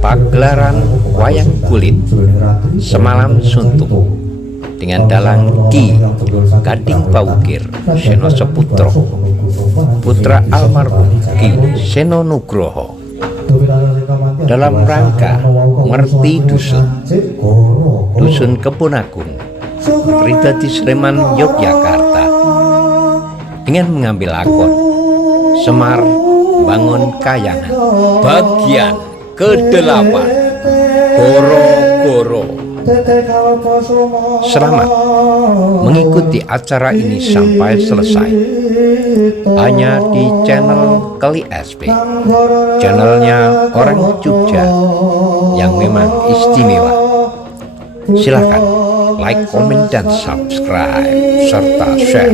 pagelaran wayang kulit Semalam Suntuk dengan dalang Ki Gading Pawukir Seno Seputro, putra almarhum Ki Seno Nugroho, dalam rangka Merti Dusun Kepunagung, Tridadi Sleman, Yogyakarta, dengan mengambil lakon Semar Bangun Kayangan bagian ke-8, Goro-Goro. Selamat mengikuti acara ini sampai selesai hanya di channel Keli SP, channelnya orang Jogja yang memang istimewa. Silakan like, komen, dan subscribe serta share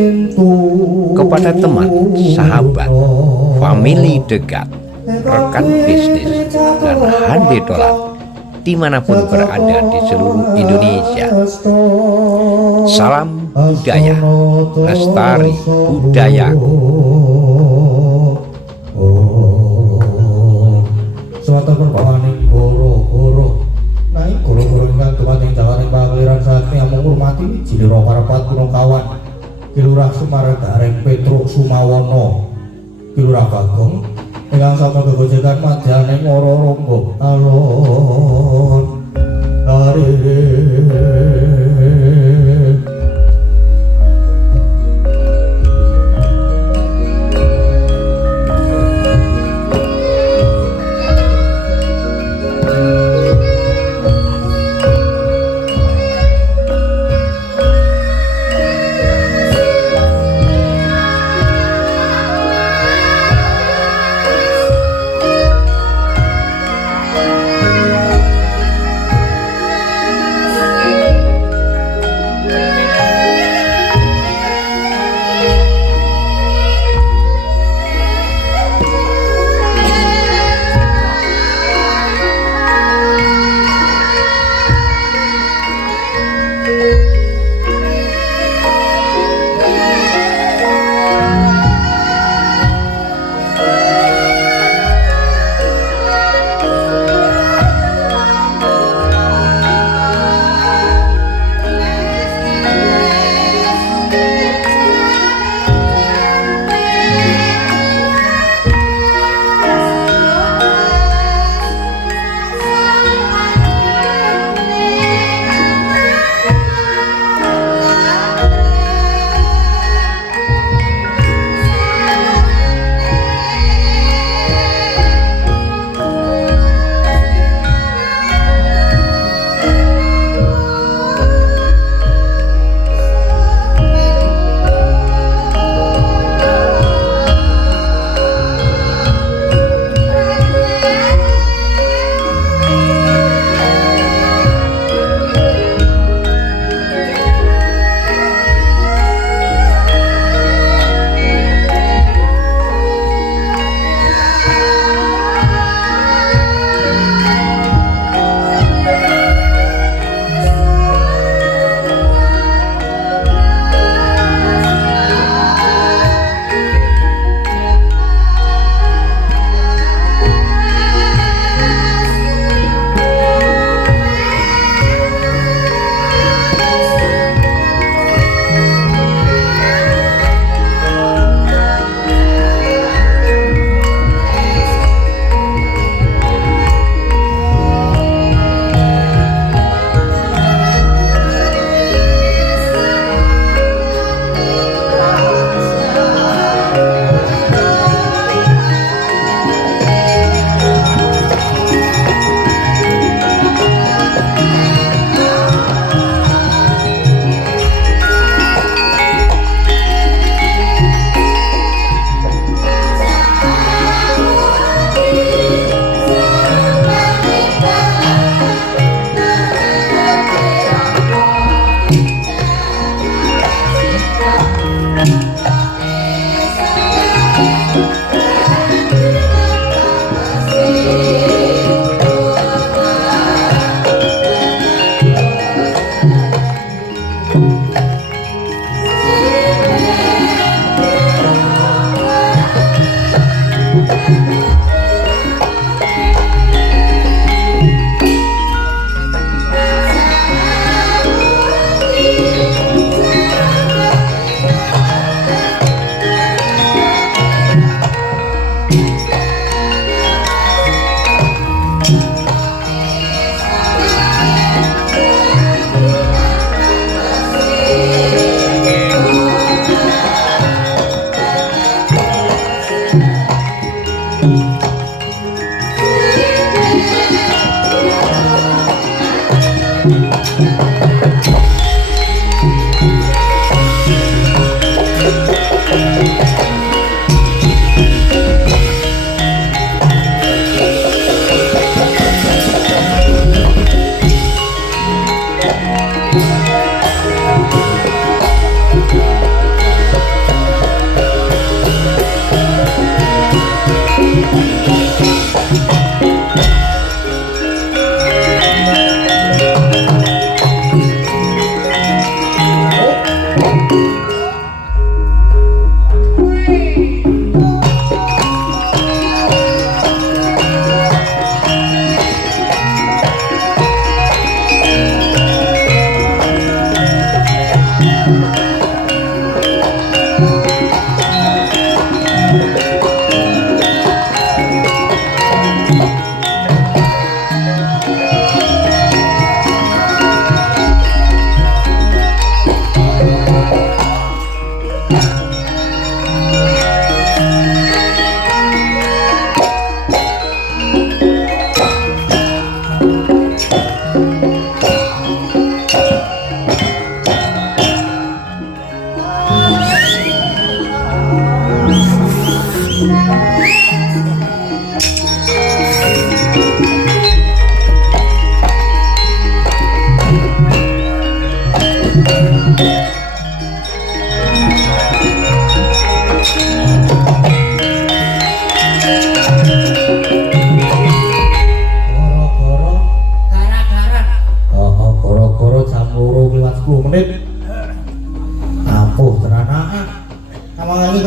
kepada teman, sahabat, famili dekat, rekan bisnis, dan hande dolan dimanapun berada di seluruh Indonesia. Salam budaya, lestari budayaku. Suatu perbawaning goro-goro. Nah, goro-goro ingkang dumating Jawaning Pakliran Sakti amung ngurmati Jilira Parapat Gunung Kawan, Kilurah Sumargareng Petruk Sumawono, Kilurah Bagong ingkang sama gegojekan madyaning ora ronggo alon arire.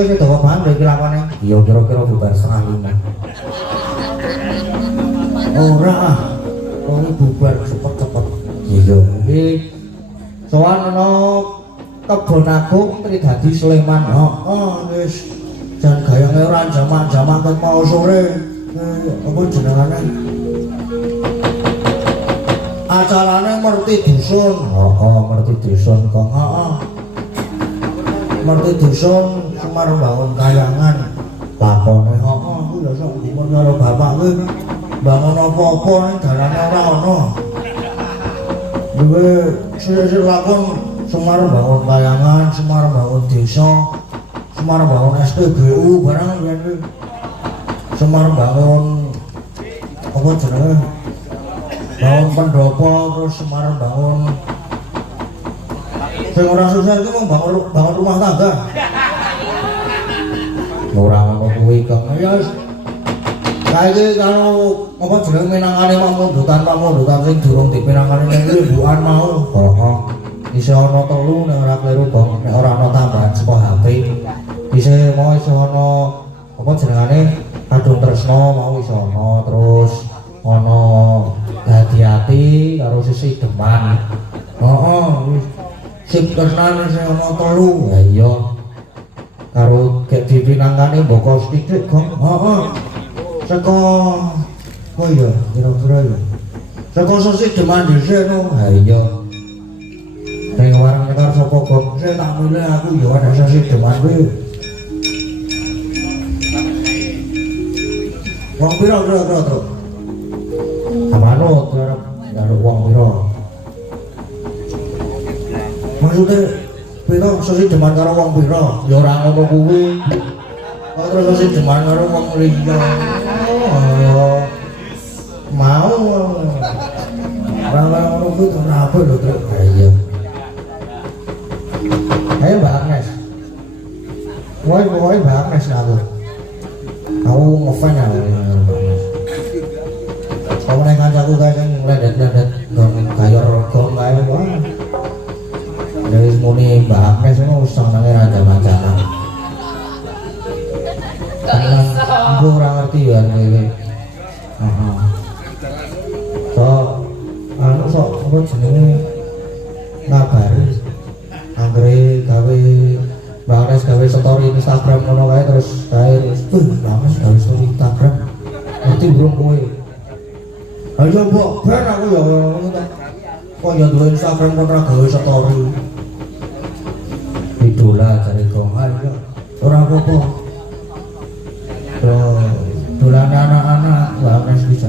wis dawa banget iki lakone. Iya kira-kira bubar setengah 5. Ora ah. Wong bubar cepet-cepet. Iya iki sowan ana Kebon Agung Tridadi Sleman. Heeh wis jan gayange ora jaman-jaman ket mau sore. Apa jenengane? Acarane Merti Dusun. Merti Dusun kok. Merti Dusun Semar bangun kayangan. Lakone ku ya sok dipun karo bapak kuwi bangun apa-apa ning dalane ora ana. Duwe sir lakon Semar bangun kayangan, Semar bangun desa, Semar bangun SPBU barang ngene. Semar bangun apa jenenge? Bangun pendopo terus Semar bangun sing ora susah iki mung bangun rumah tangga. Ora ngono kuwi kok. Ya saiki karo apa jenenge minangkane pamundutan sing durung dipinangkane ning ibukan mau. Isih ana 3 nek ora kleru kok, nek ora ana tambahan saka HP. Isih mau isih ana apa jenengane Kadung Tresno mau isih ana terus ana Hati-hati karo Sisi Deman. Wis sip tenan sing ana 3. Ya iya. Karo gek dipinangkane mboko sithik kok. Saka oh iya kira-kira ya. Saka Sisi Deman dhisik no. Ha iya. Ning warang nekar sapa kok sing tak milih aku ya ana Sisi Deman kuwi. Wong pira kira-kira to? Manut karo wong pira? Maksudnya pira Sisi Deman karo wong pira? Ya ora ngono kuwi. Kok terus Sisi Deman karo wong liya. Mau ora ngono kuwi kenapa lho, Truk? Ha iya. Ayo Mbak Agnes. Woi Mbak Agnes aku. Aku ngefan ya. Kamu nek kancaku kae sing ngledet-ledet gayor rego kae wah. Wis muni Mbak Agnes ngono senenge raja-rajana. Aku ora ngerti ya kowe. Anu sok apa jenenge ngabari anggere gawe Mbak gawe story Instagram ngono kae terus Mbak gawe story Instagram. Ngerti belum kowe? Ayo mbok ben aku ya ngono ta. Kok ya duwe Instagram kok ora gawe story. Idola jare kok ayo ora apa-apa. Dolan anak-anak Mbak Agnes bisa.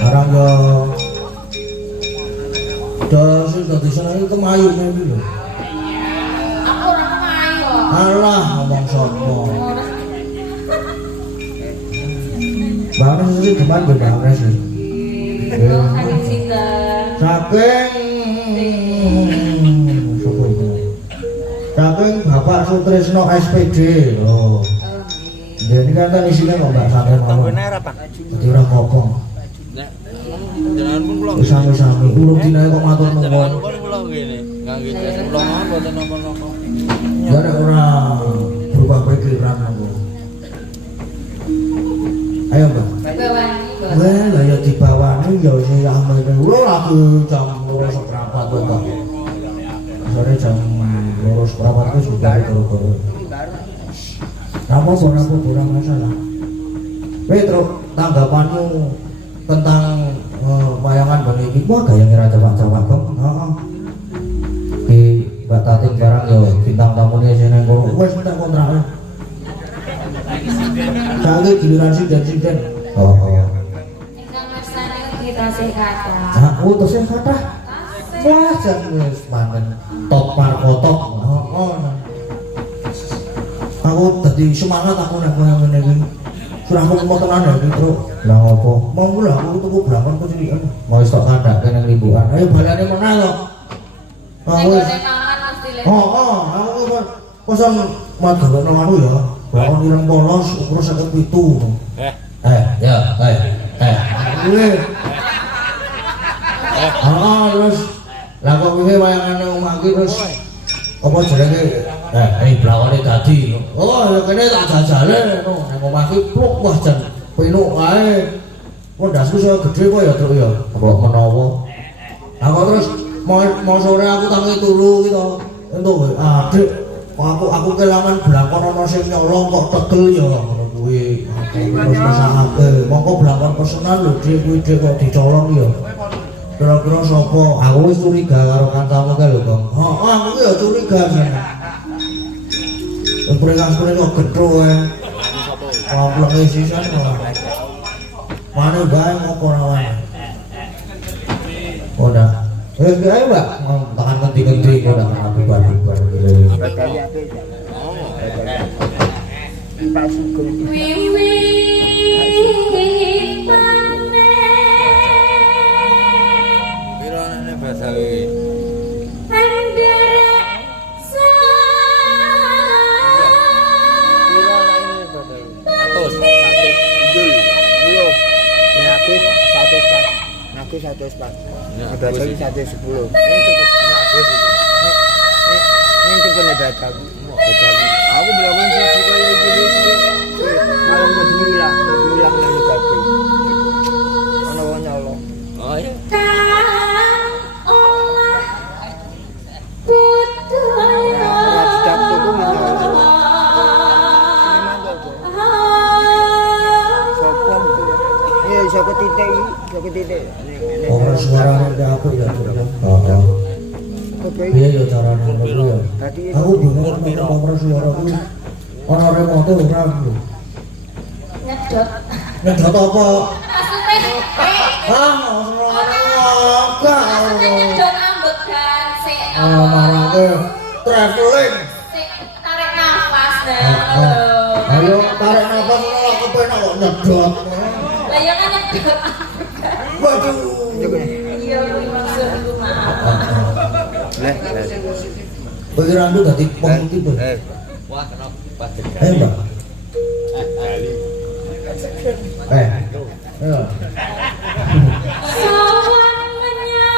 Arang yo dasar dadi seneng kemayu iki lho. Aku ora kemayu. Alah ngomong sapa. Bangun sih depan Mbak Agnes iki. Saking sinten? Saking Bapak Sutrisno SPD lho. Jadi kan isinya kok Mbak sampe mau. Dadi ora apa-apa. Jangan pun pulang. Sami-sami urung dinae kok matur nuwun. Jangan pun pulang gini. Ngangge jas pulang mboten napa-napa. Ya nek ora berubah pikiran aku. Ayo Mbak. Dibawani, Mbak. Wah, lah ya dibawani ya sing amene. Ora lagi jam 2:04 kok. Sore jam 2:04 itu sudah baru-baru. Apa ora masalah. Petro, tanggapanmu tentang wayangan bang iki wah gayange ra cawak-cawak kok. Heeh. Ki Mbak Tating barang ya bintang tamune sing nang kono. Wis entek kontrake. Saiki giliran sinden-sinden. Ingkang mersani ugi tasih kathah. Utusnya kata wah jangan wis manten top markotok. Aku dadi semangat aku nek koyo ngene iki. Surah aku mau tenan ya Truk. Lah opo? Mau kula aku tuku blangkon kecilikan. Mau stok kandhake nang limbukan. Ayo balane meneh to. Aku wis aku kok pesan mat gawe nang anu ya. Blangkon ireng polos ukuran 57. Ya, Kuwi. Terus Lah kok wingi wayangane omah iki terus apa jenenge ini blawone dadi. Oh, ya kene tak jajale no nang omah iki pluk wah jan pinuk ae. Pondasku saya gede kok ya Truk ya. Kok menawa. Aku terus mau sore aku tangi turu gitu. Entuk adik aku kelangan blakon ana sing nyolong kok tegel ya ngono kuwi. Terus masakake. Mongko blakon pesenan lho Dik kuwi Dik kok dicolong ya. Kira-kira sapa? Aku wis curiga karo kancamu kae lho, Kang. Heeh, aku ki ya curiga sana. Prekas-prekas kok getho ae. Wong sisan kok. Mana bae ngopo ora wae. Ora. Ayo, Mbak. Tahan ngendi-ngendi kok ndak ana bubar-bubar. Piro nene basawe? Satu sepat, ada lagi 110. Ini cukup nih baca. Aku bilang sih jika ya jadi kalau mau bilang lagi tapi, mana wanya Allah. Oh ya. Siapa titik. Ora suarane ndak apa ya. Heeh. Piye ya carane ngono ya. Aku bingung nek ora suara kuwi. Ana remote ora lho. Nyedot. Nyedot apa? Maksudnya Enggak. nyedot ambegan sik. Marake traveling. Sik tarik nafas dah. Ayo tarik nafas ora kepenak kok nyedot. Lah ya kan nyedot. Waduh. Iya maksud maaf. Pikiranku dadi positif. Wah, kenapa batik? Ayo, Mbak. Ayo. Sowan menyang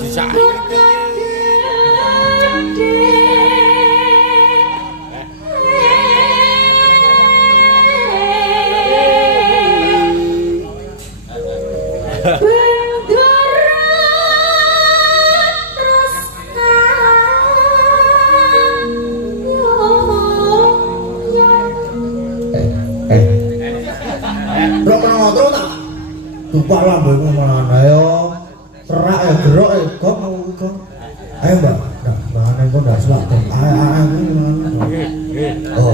Bisa. Tupak lambemu mana ayo serak ya gerok ya kok ayo Mbak mana kok ndak selak ayo oh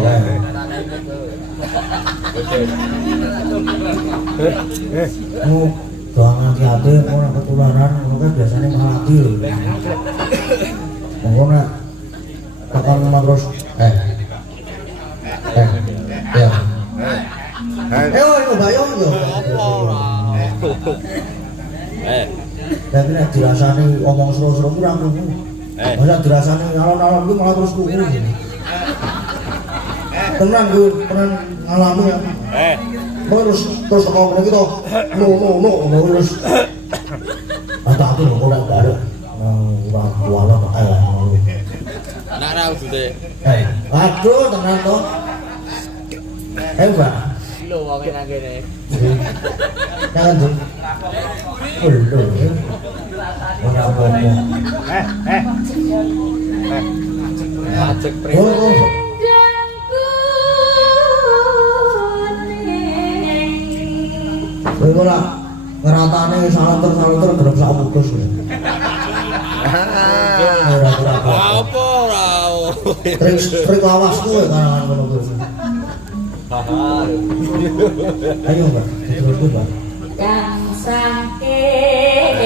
oh jangan hati-hati mau nak ketularan mau kan biasanya mati loh mau nak tekan terus ya ayo bayong yo tapi nek dirasani omong sero-sero ku ra krungu. Masa dirasani alon-alon ku malah terus krungu. Tenang ku, tenan ngalami ya. Terus ngomong iki to. No terus. Hati-hati kok ora ada. Ora kuala kok ae. Nak ra udute. Aduh tenan to. Mbak. Lo wong nang kene. Jangan tuh. Belum. Ora apa-apa. Ajek pre. Oh. Kowe ora ngeratane salanter gerem sak putus. Ora Apa ora? trik lawas kowe karangan ngono kuwi. Ayo Mbak, diterusku Mbak. Dan saking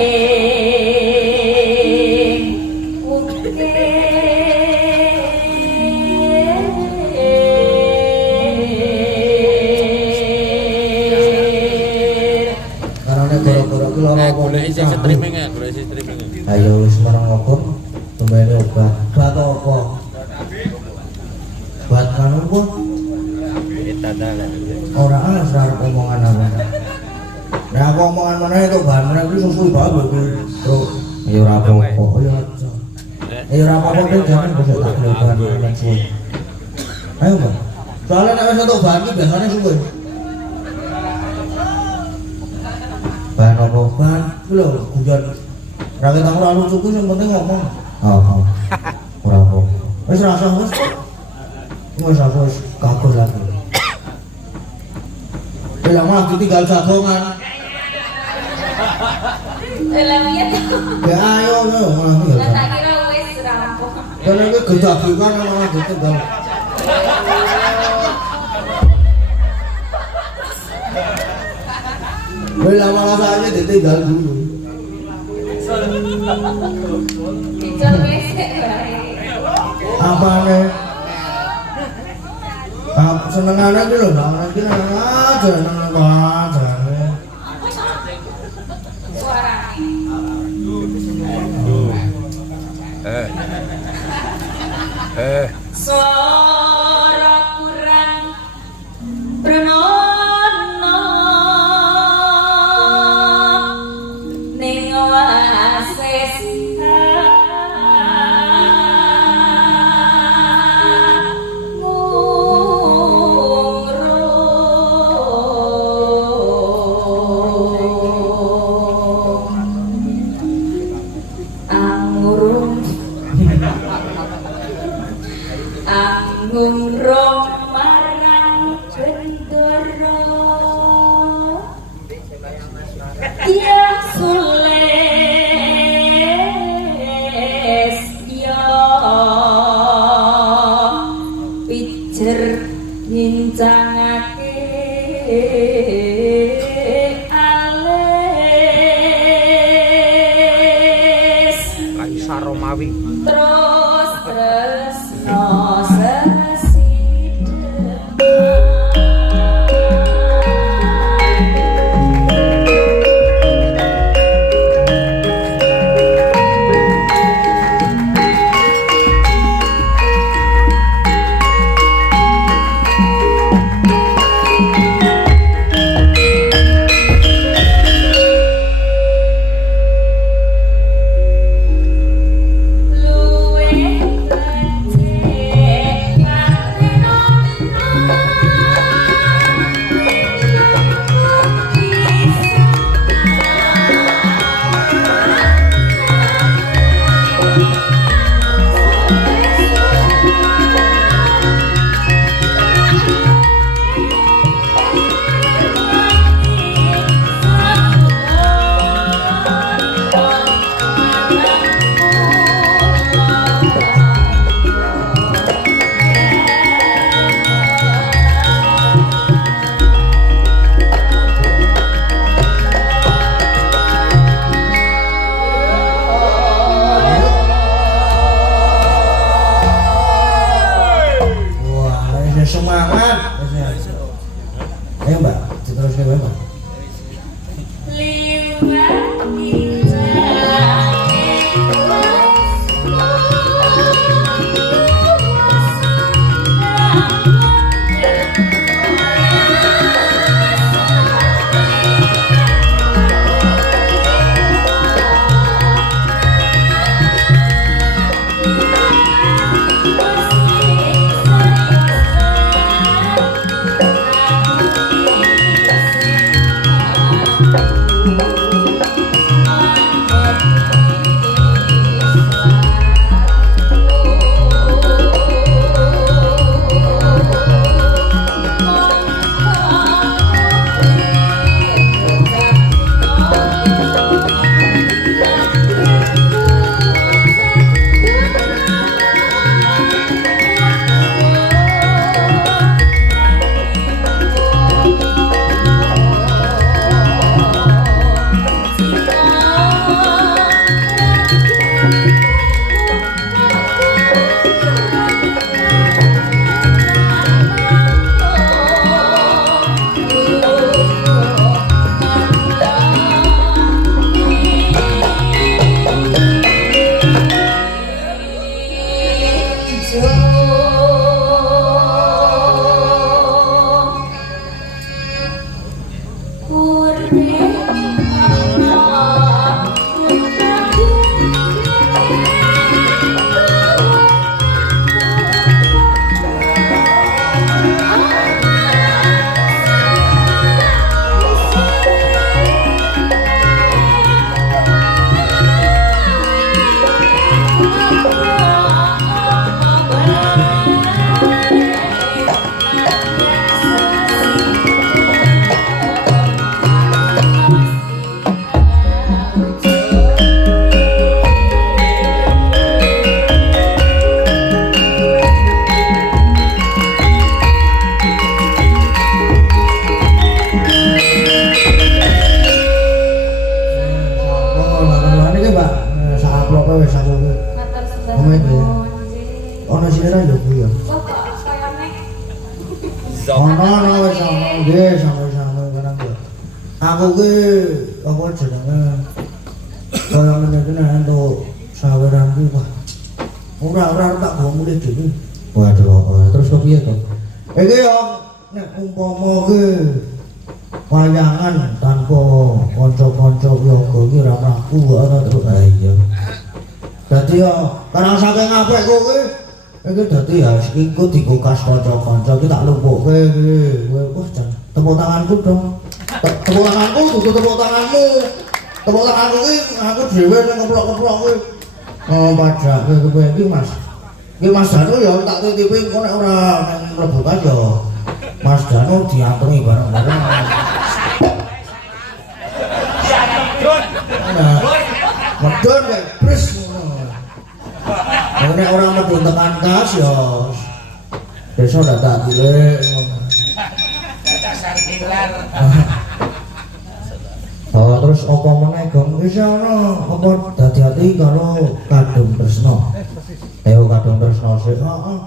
Karena gara-gara ku lara Golek isi streaming ya, golek isi streaming. Ayo wis marang ngokon, tumbene obat. Obat apa? Obat kanu kok Kita dalan. ora asal omongan apa. Nah aku omongan mana itu bahan mana itu susu banget bro. Ya ora apa-apa ya aja. Ya ora apa-apa kan jangan bisa tak bahan mana susu. Ayo bang. Soalnya nek wis untuk bahan iki biasanya suwe. Bahan apa? Bahan ku lho hujan. Ra ketang ora lucu ku sing penting ngomong. Oh. Ora apa. Wis rasa wis. Wis aku wis kagus lagi. Bilang lagi tinggal jagongan. Dalamnya tuh. Ya ayo malah tinggal. Tak kira wis rampung. Karena ini kejagungan malah gitu bang. Malah saja ditinggal dulu. Dicol wis bae. Apa nih? Senengannya itu loh bang. Nanti seneng aja. Suara kurang pranono ning wasis Ngurung marang bendera ya sules ya pijer ngincangake alis Laisa Romawi. terus no Ono wis ono nggih sami-sami kena nggih. Aku ki apa jenenge kaya ngene iki nek entuk saweran ki wah. Ora tak go mulih dhewe. Waduh, terus kepiye to? Iki yo nek umpama ki wayangan tanpa kanca-kanca yoga ki ora mlaku ana terus ha iya. Dadi yo karang saking apikku ki iki dadi ya iku dikukas kanca-kanca ki tak lumpuhke iki. Wah jan tepuk tanganku dong. Tepuk tanganku kudu tepuk tanganmu. Tepuk tanganku ki aku dhewe sing keplok-keplok ki. Oh padake kowe iki Mas. Iki Mas Danu ya tak titipi engko nek ora nang rebutan ya Mas Danu diantemi bareng-bareng. Medun kayak bres ngono. Nek ora medun tekan kas ya besok dadak dilek ngono. Oh terus apa meneh Gong wis ana apa dadi-dadi karo Kadung Tresna. Ayo Kadung Tresna sik. Heeh.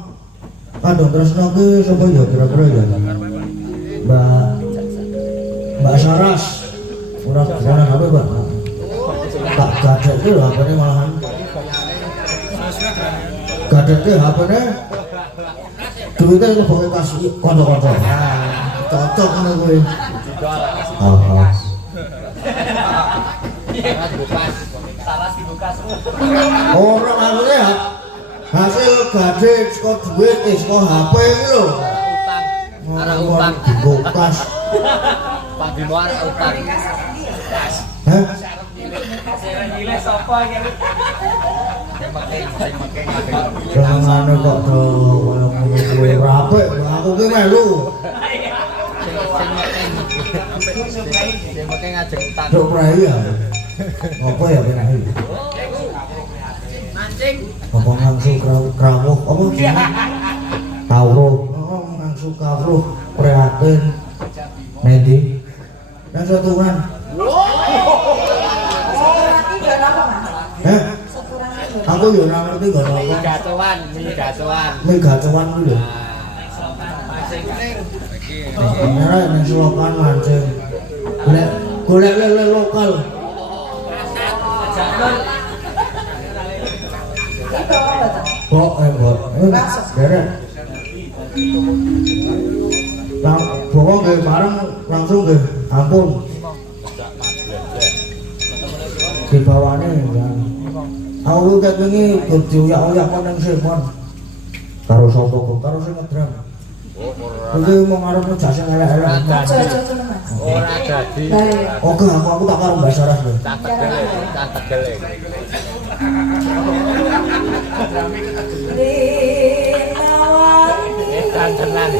Kadung Tresna ki sapa ya kira-kira ya? Mbak Saras. Ora kena apa, Mbak? Tak gadek lho HP-ne malahan. Gadek HP-ne. Duwite kok kasih kanca-kanca. Cocok ngono kuwi. Heeh. Ora maksudnya hasil gade saka duit saka HP iki lho. Arek utang. Dibukas. Pak Bimo arek utang. Hah? Jangan kok do koyo ngono kuwi ora apik, aku ki melu. Sing meke ngajeng utang. Dok prai ya. Apa ya penak iki? Mancing. Apa ngangsu krawuh apa jenenge? Kawruh. Oh, ngangsu kawruh prihatin. Mendi. Nang saturan. Aku yo ora ngerti kok apa. Gacoan, gacoan. Megacoan kuwi lho. Ora nang selokan mancing. Golek lele lokal. Kok kok. Derek. Lang pokok nggih bareng langsung nggih. Ampun. Dibawane ya. Aku ket wingi dioyak-oyak nang Simon. Karo sapa kok? Karo sing ngedram. Iki mau ngarep ngejak sing elek-elek. Ora dadi. Oke, aku tak karo Mbak Saras lho. Catet gelek. Dantenan.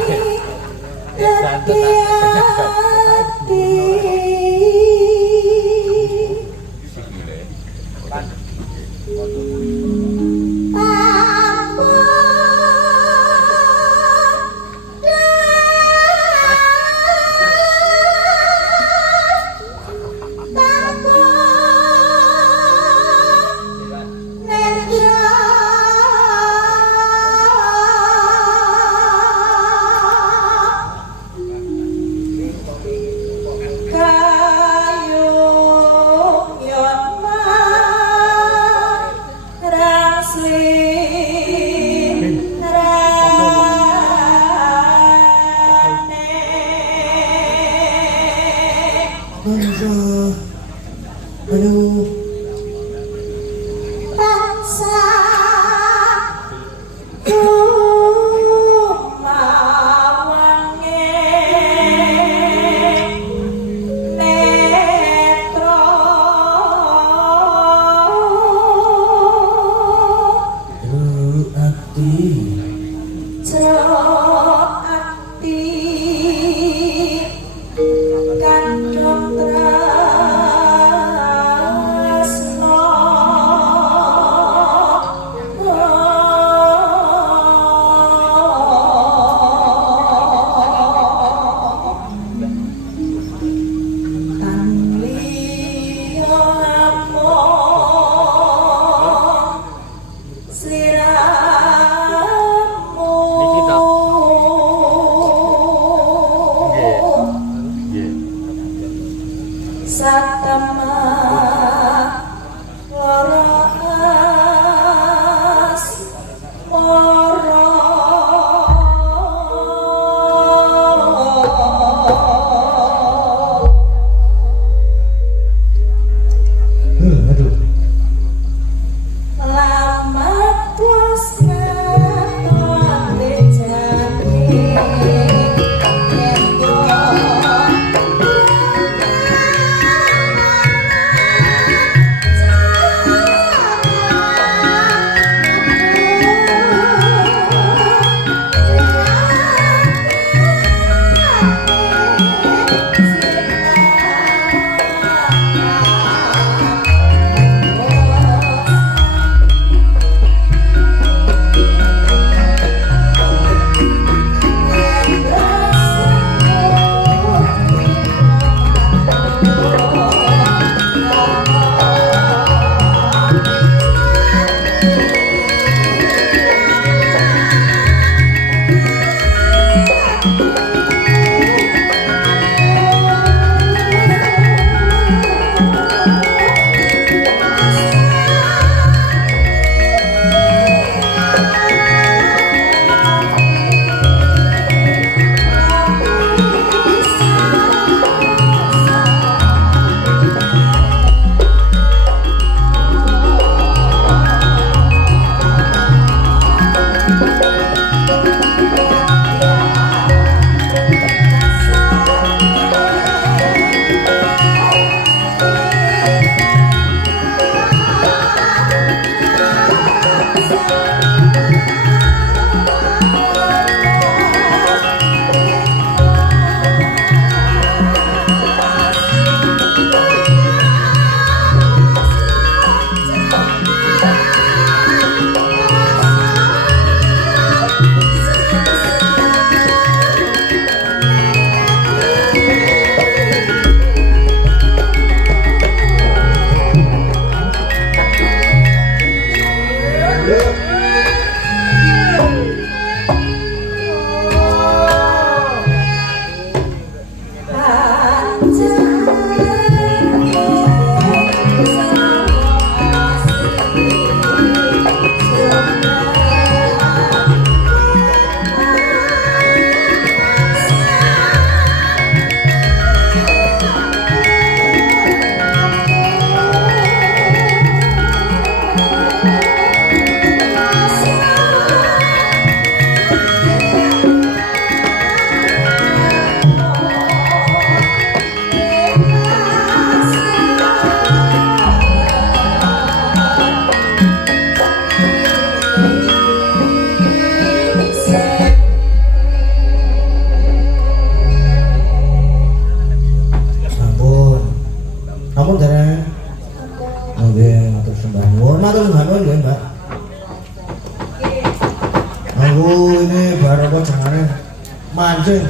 mancing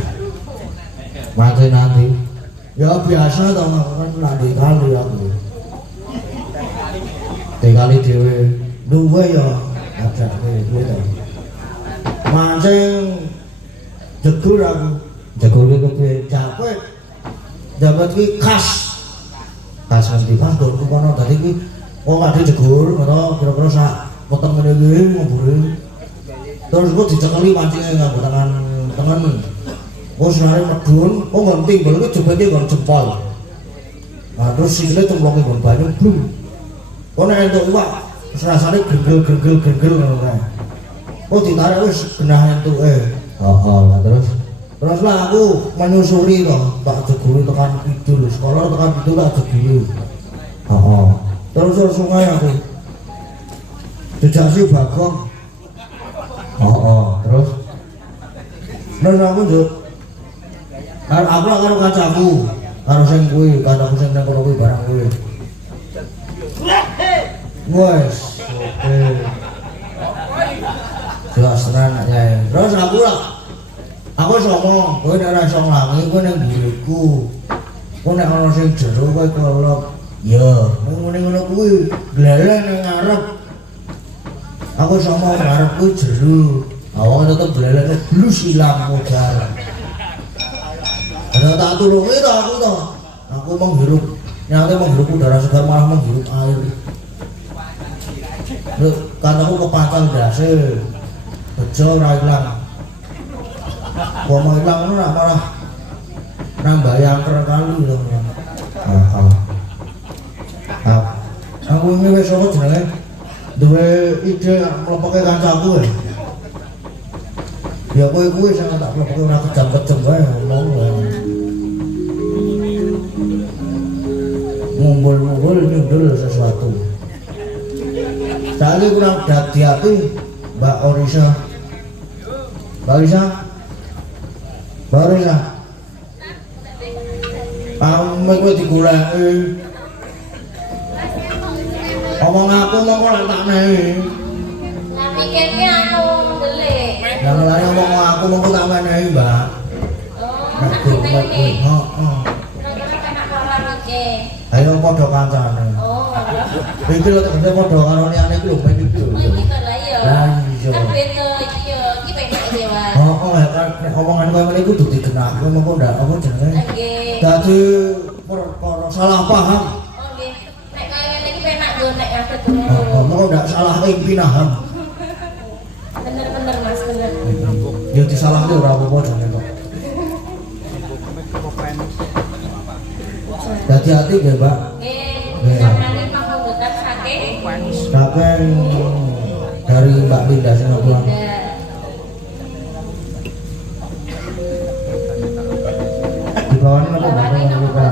nanti ya biasa tau aku kan nanti kali aku kali dewe dua ya ada gitu mancing jegur aku jegur itu capek dapat ki khas nanti pas dorku kono tadi ki oh ada jegur atau kira-kira sak potong ngene ngobure terus gua dicekali pancingnya nganggo tangan oh senare medun oh nggak timbul itu jebetnya nggak jempol nah terus sikilnya cemplongin nggak banyak belum oh nek entuk iwak rasane gergel oh ditarik wis genah entuk oh terus lah aku menyusuri toh tak jeguri tekan kidul sekolah tekan kidul tak jeguri terus sungai aku jejasi bagong terus aku juk aku karo kancaku karo sing kuwi kancaku sing nang kono kuwi barang kuwi wes oke jelas tenan ya terus aku ngomong kowe nek ora iso nglangi kowe nang mburiku kowe nek ana sing jero kowe kolok ya ngono kuwi glelen nang ngarep aku ngomong ngarep kuwi jero awak tetep glelen blus ilang modal ada tak tulungi toh aku menghirup nyata menghirup udara segar malah menghirup air karena aku kepacal dasi bejo ora ilang kok mau ilang itu malah nambah yang kali loh aku ini wis apa jenenge duwe ide mlepeke kancaku ya kowe sing tak mlepeke ora kejam-kejam wae ngomong ngumpul nyundul sesuatu tadi kurang hati-hati Mbak Orisa kamu itu digulai ngomong aku mau lan tak menehi mikirnya anu delik yang lain ngomong aku mau tak menehi Mbak ayo padha kancane iki lho tak padha karo liyane iki lho ben iki lho lah iya kan beda iki yo iki penak dewa kan nek omongan kowe ngene iku dudu digenah kowe mengko ndak apa jenenge dadi perkara salah paham nggih nek kaya ngene iki penak go nek ngadeg mengko ndak salah ing pinaham bener Mas bener ya disalahke ora apa-apa jenenge kok hati-hati ya Mbak sampeyan manggundukan saking dari Mbak Linda Singapura di bawahnya apa Mbak?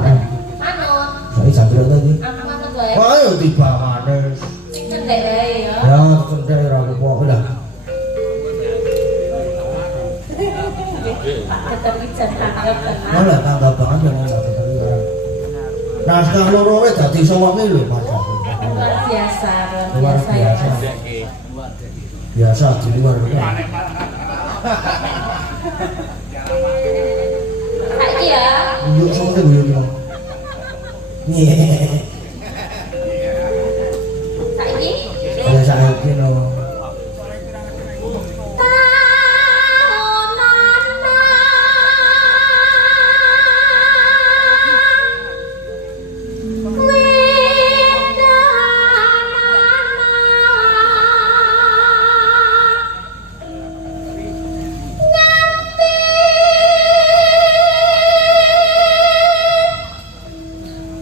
manut saya jambret tadi aku manut wae ayo di bawahnya sing cendek wae ya cendek ora apa-apa lah keterpijan tanggap malah tanggap banget ya naskah loro wis dadi sawame lho Mas luar biasa biasa di luar saiki ya yuk sono yo saiki ya saiki no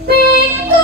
Piku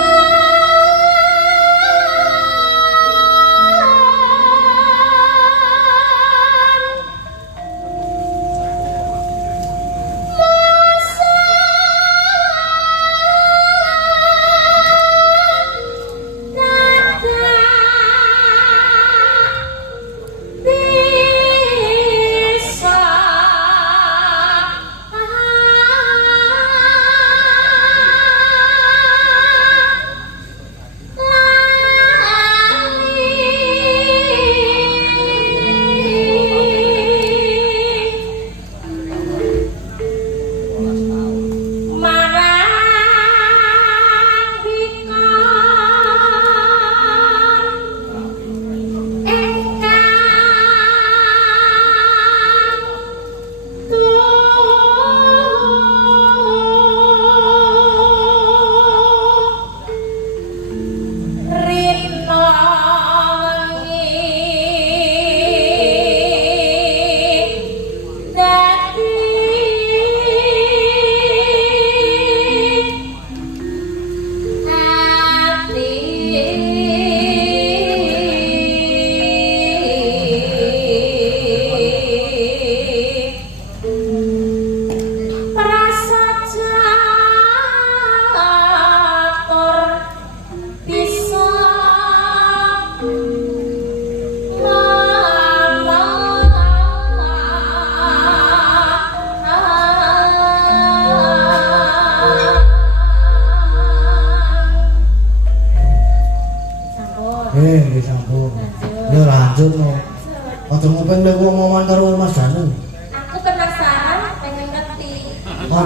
Apa yang lagi ngomongan karo Mas Danu? Aku penasaran, pengen ngerti. Oh,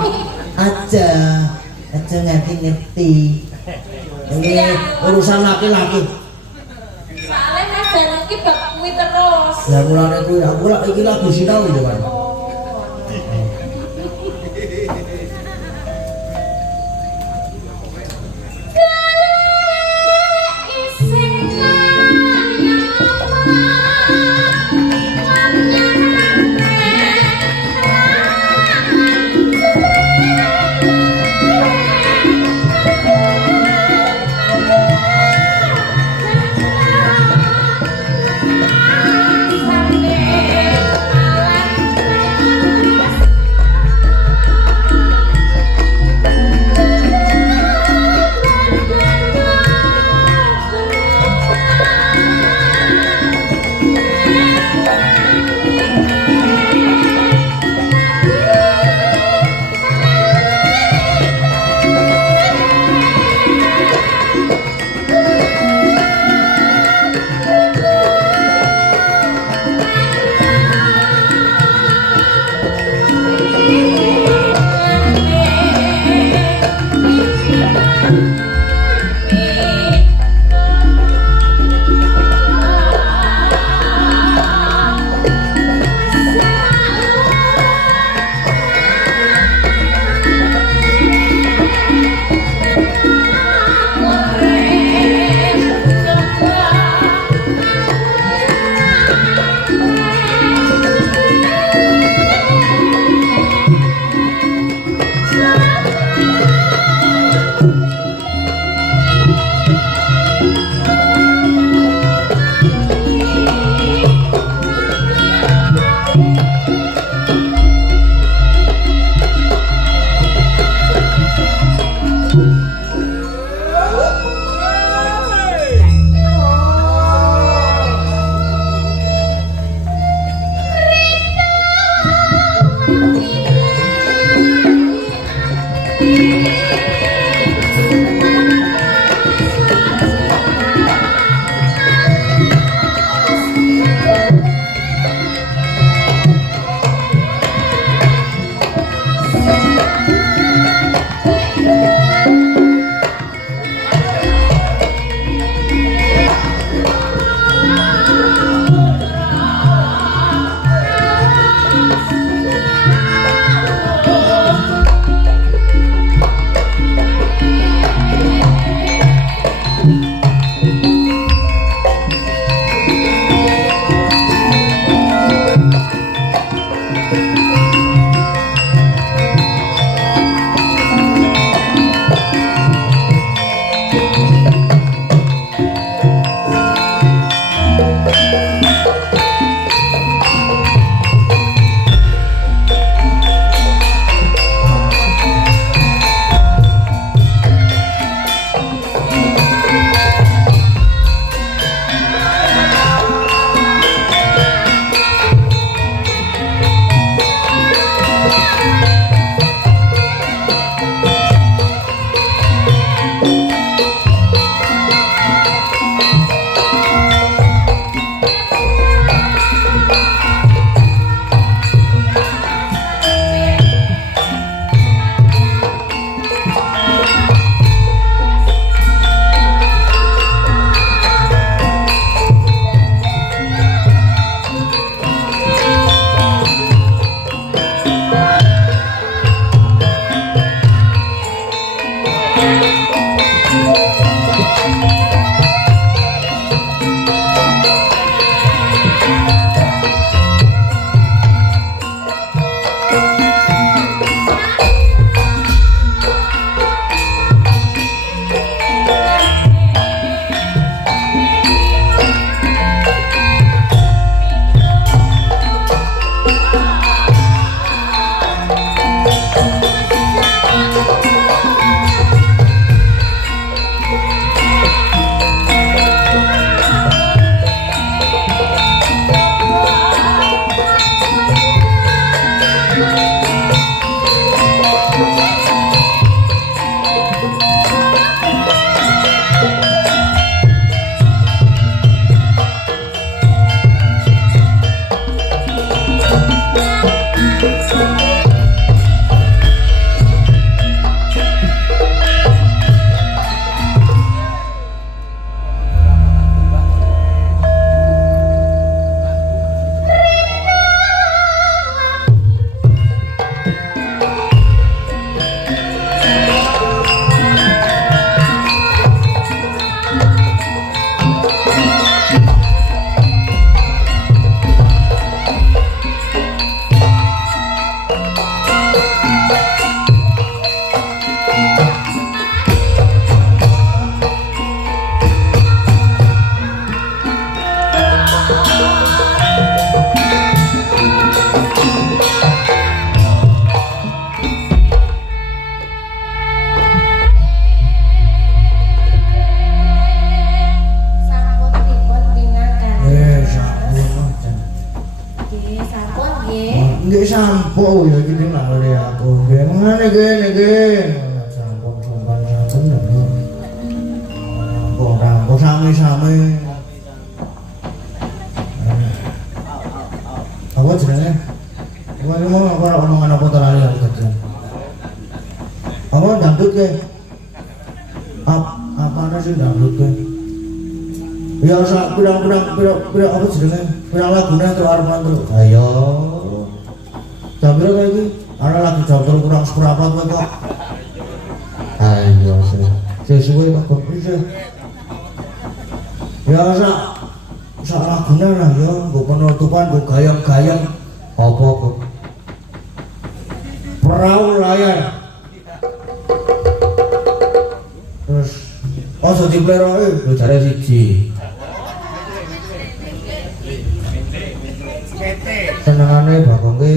aja ngerti. Ini urusan laki-laki. Soalnya Mas Danu ki bab kuwi terus. Ya mulane kuwi aku lak iki lagi sinau iki, Pak. Sampai Oh ya iki nang aku. Gimana gini. Sampun sampean bener. Kok sami-sami. Apa jenenge? Apa mau omongan apa terlalu aku kerja? Apa dangdut ke? Apa sih dangdut ke? Ya sak pirang apa jenenge? Pirang lagune terus arep terus. Ayo. Jam piro kae iki? Ana lagi jam 3 kurang seprapat kowe kok. Ayo sih. Sesuai kok bisa. Ya sak lagune lah ya, nggo penutupan, nggo gayang-gayang. Apa kok? Perahu layar. Terus ojo dipleroke lho jare siji. Senengane Bagong ki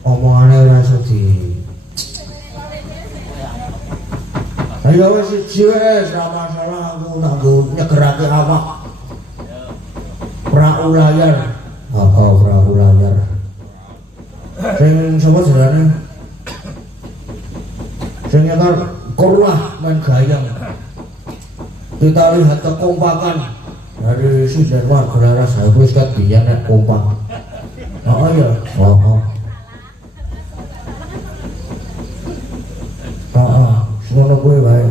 omongane ora iso di. Ayo wis siji wis ora masalah aku tak nggo nyegerake awak. Perahu layar. Perahu layar. Sing sapa jenenge? Sing nyekel kurlah main gayang. Kita lihat kekompakan dari Sudan warga laras wis kat biyen nek kompak. Oh iya. Ngono kuwi wae.